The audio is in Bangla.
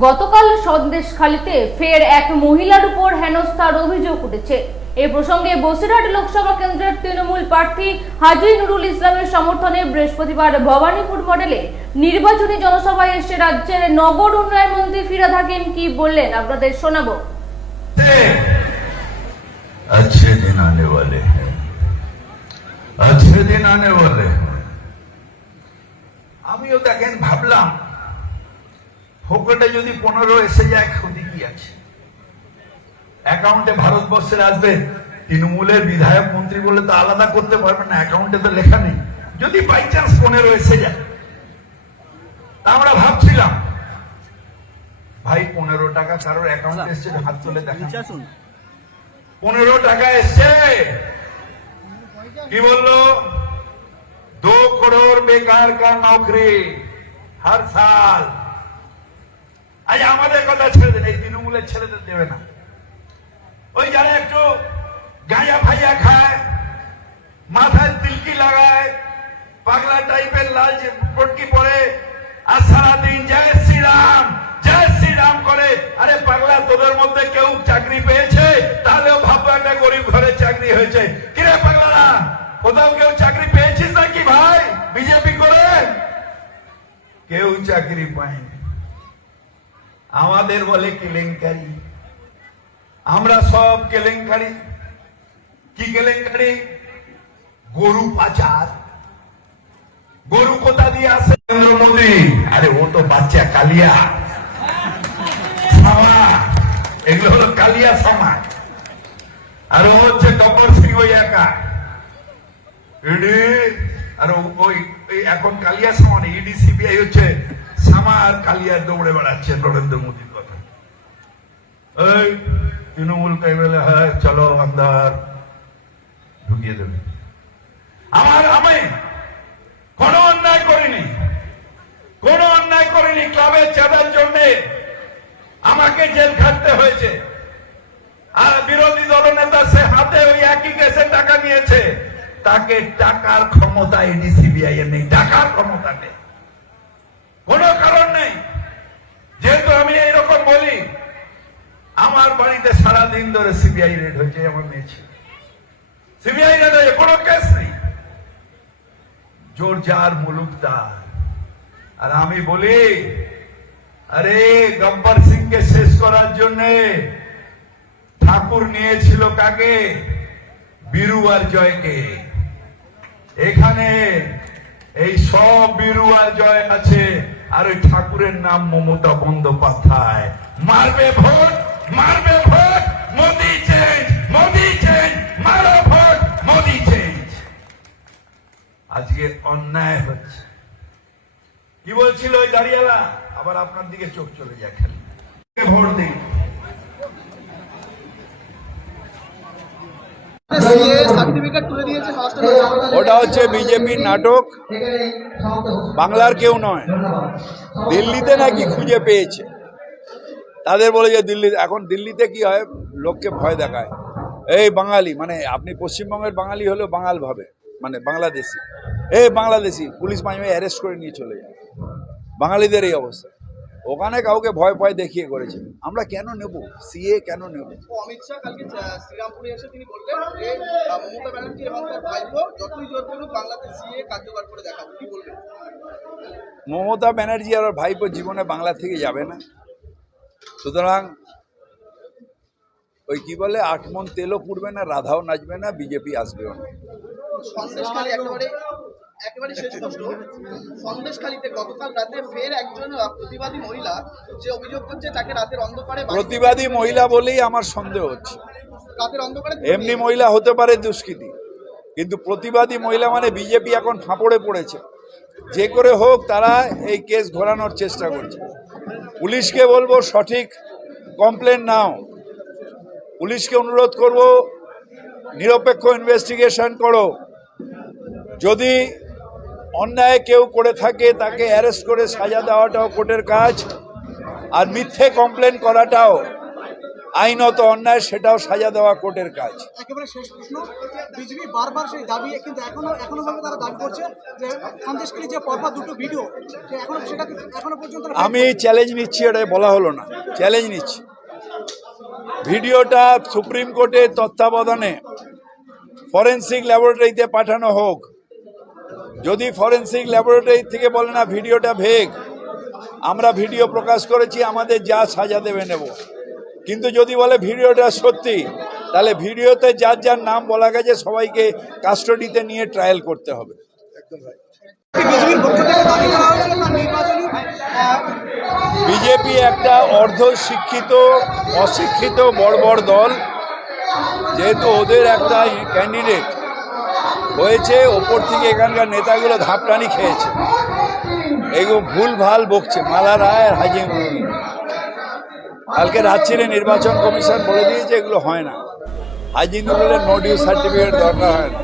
গতকাল সন্দেশখালীতে ফের এক মহিলার উপর হেনস্থার অভিযোগ উঠেছে এ প্রসঙ্গে বসিরহাট লোকসভা কেন্দ্রের তৃণমূল প্রার্থী হাজি নুরুল ইসলামের সমর্থনে বৃহস্পতিবার ভবানীপুর মডেলে নির্বাচনী জনসভায় এসে রাজ্যের নগর উন্নয়ন মন্ত্রী ফিরাদ হাকিম কি বললেন আপনাদের শোনাবো अच्छे दिन आने वाले हैं अच्छे दिन आने वाले हैं ফোকটে যদি পনেরো এসে যায় ক্ষতি কি আছে অ্যাকাউন্টে ভারতবর্ষের আসবে তৃণমূলের বিধায়ক মন্ত্রী বলে তো আলাদা করতে পারবে না অ্যাকাউন্টে তো লেখা নেই যদি বাই চান্স পনেরো এসে যায় তা আমরা ভাবছিলাম ভাই পনেরো টাকা কারোর অ্যাকাউন্টে এসছে হাত তুলে দেখা পনেরো টাকা এসছে কি বললো দो करोड़ बेकार का नौकरी हर साल আজ আমাদের কথা ছেড়ে দেন এই তৃণমূলের ছেলেদের দেবে না। ওই যারা একটু গাঁজা ফাইয়া খায়, মাথায় তিলকি লাগায়, পাগলা টাইপের লাল পটকি পরে, আর সারাদিন জয় শ্রীরাম জয় শ্রীরাম করে, আরে পাগলা, তোদের মধ্যে কেউ চাকরি পেয়েছে? তাহলেও ভাববো একটা গরিব ঘরে চাকরি হয়েছে। কিরে পাগলা কোথাও কেউ চাকরি পেয়েছিস নাকি ভাই? বিজেপি করে? কেউ চাকরি পায়নি। আমাদের বলে কেলেঙ্কারি। আমরা সব কেলেঙ্কারি। কি কেলেঙ্কারি? গরু পাচার। গরু কোথা দিয়ে আসে নরেন্দ্র মোদী? আরে, ও তো বাচ্চা, কালিয়া। সামা। এগুলো হলো কালিয়া সামা। আর ও হচ্ছে সিং ওই একা। ইডি, আর ওই ওই এখন কালিয়া সামা ইডি, সিবিআই হচ্ছে সামা আর কালিয়া দৌড়ে বেড়াচ্ছে নরেন্দ্র মোদীর কথা। এই তৃণমূল কে বলে হ্যাঁ চলো আন্দার ঢুকিয়ে দেবে। আমার আমি কোনো অন্যায় করিনি। কোন অন্যায় করিনি ক্লাবের চাঁদার জন্য আমাকে জেল খাটতে হয়েছে। আর বিরোধী দলনেতা সে হাতে ওই একই কেসে টাকা নিয়েছে। তাকে টাকার ক্ষমতা এডি সিবিআই এর নেই, টাকার ক্ষমতা নেই। কোনো কারণ নেই। যেহেতু আমি এইরকম বলি, আমার বাড়িতে সারা দিন ধরে সিবিআই রেড হয়েছে আমার মেয়ে ছিল। সিবিআই রেড হয়েছে কোনো কেস নেই। জোর যার মুলুক তার। আর আমি বলি, আরে গব্বর সিংকে শেষ করার জন্য ঠাকুর নিয়েছিল কাকে? বীরু আর জয়কে। এখানে এই সব বীরু আর জয় আছে। আর ওই ঠাকুরের নাম মমতা বন্দ্যোপাধ্যায়। মারবে ভোট মারবে vote, Modi change Modi change মারো ভোট, মোদি চেঞ্জ আজকে অন্যায় হচ্ছে। কি বলছিল ওই দাঁড়িয়ালা? আবার আপনার দিকে চোখ চলে যায় খালি। ভোট দিন। ওটা হচ্ছে বিজেপির নাটক। বাংলার কেউ নয়। দিল্লিতে নাকি খুঁজে পেয়েছে। তাদের বলে যে দিল্লি এখন দিল্লিতে কি হয়? লোককে ভয় দেখায়। এই বাঙালি মানে আপনি পশ্চিমবঙ্গের বাঙালি হলেও বাঙাল ভাবে মানে বাংলাদেশি। এই বাংলাদেশি পুলিশ মাঝে অ্যারেস্ট করে নিয়ে চলে যায়। বাঙালিদের এই অবস্থা। ওখানে কাউকে ভয় ভয় দেখিয়ে করেছে। আমরা কেন নেব? সিএ কেন নেব? অমিত শাহ কালকে শ্রীরামপুরে এসে তিনি বললেন যে মমতা ব্যানার্জি এবং তার ভাইপো যতই জোর করুক বাংলাতে সিএ কার্যকর করে দেখাবো। কি বলবেন? মমতা ব্যানার্জি আর ভাইপো জীবনে বাংলা থেকে যাবে না। সুতরাং ওই কি বলে আট মন তেলও পুড়বে না রাধাও নাচবে না বিজেপি আসবেও না। একেবারে শেষ প্রশ্ন। সন্দেশখালীতে গতকাল রাতে ফের একজন প্রতিবাদী মহিলা যে অভিযোগ করছে তাকে রাতের অন্ধকারে প্রতিবাদী মহিলা বলেই আমার সন্দেহ হচ্ছে। রাতের অন্ধকারে এমনি মহিলা হতে পারে দুষ্কৃতী কিন্তু প্রতিবাদী মহিলা মানে বিজেপি এখন ফাঁপড়ে পড়েছে। যে করে হোক তারা এই কেস ঘোরানোর চেষ্টা করছে। পুলিশকে বলব সঠিক কমপ্লেন নাও। পুলিশকে অনুরোধ করব নিরপেক্ষ ইনভেস্টিগেশন করো। যদি অন্যায় কেউ করে থাকে তাকে অ্যারেস্ট করে সাজা দেওয়াটাও কোর্টের কাজ আর মিথ্যে কমপ্লেন করাটাও আইনত অন্যায় সেটাও সাজা দেওয়া কোর্টের কাজ। একেবারে শেষ প্রশ্ন। বিজেপি বারবার সেই দাবি কিন্তু এখনও এখনও ভাবে তারা দাবি করছে যে সন্দেশকারী যে পরপর দুটো ভিডিও এখনও সেটা এখনও পর্যন্ত আমি চ্যালেঞ্জ নিচ্ছি এটা বলা হলো না। চ্যালেঞ্জ নিচ্ছি। ভিডিওটা সুপ্রিম কোর্টের তত্ত্বাবধানে ফরেন্সিক ল্যাবরেটরিতে পাঠানো হোক। যদি ফরেন্সিক ল্যাবরেটরি থেকে বলে না ভিডিওটা ভেগ আমরা ভিডিও প্রকাশ করেছি আমাদের যা সাজা দেবে নেব। কিন্তু যদি বলে ভিডিওটা সত্যি তাহলে ভিডিওতে যার যার নাম বলা গেছে সবাইকে কাস্টডিতে নিয়ে ট্রায়াল করতে হবে। আহ, বিজেপি একটা অর্ধ শিক্ষিত অশিক্ষিত বড় বড় দল যেহেতু ওদের একটা ক্যান্ডিডেট হয়েছে, ওপর থেকে এখানকার নেতাগুলো ধাপটানি খেয়েছে। এগুলো ভুল ভালো বকছে, মালা রায় আর হাজি। কালকে রাত্রিরে নির্বাচন কমিশন বলে দিয়েছে, এগুলো হয় না। হাজি নুরুলের সার্টিফিকেট দরকার হয় না।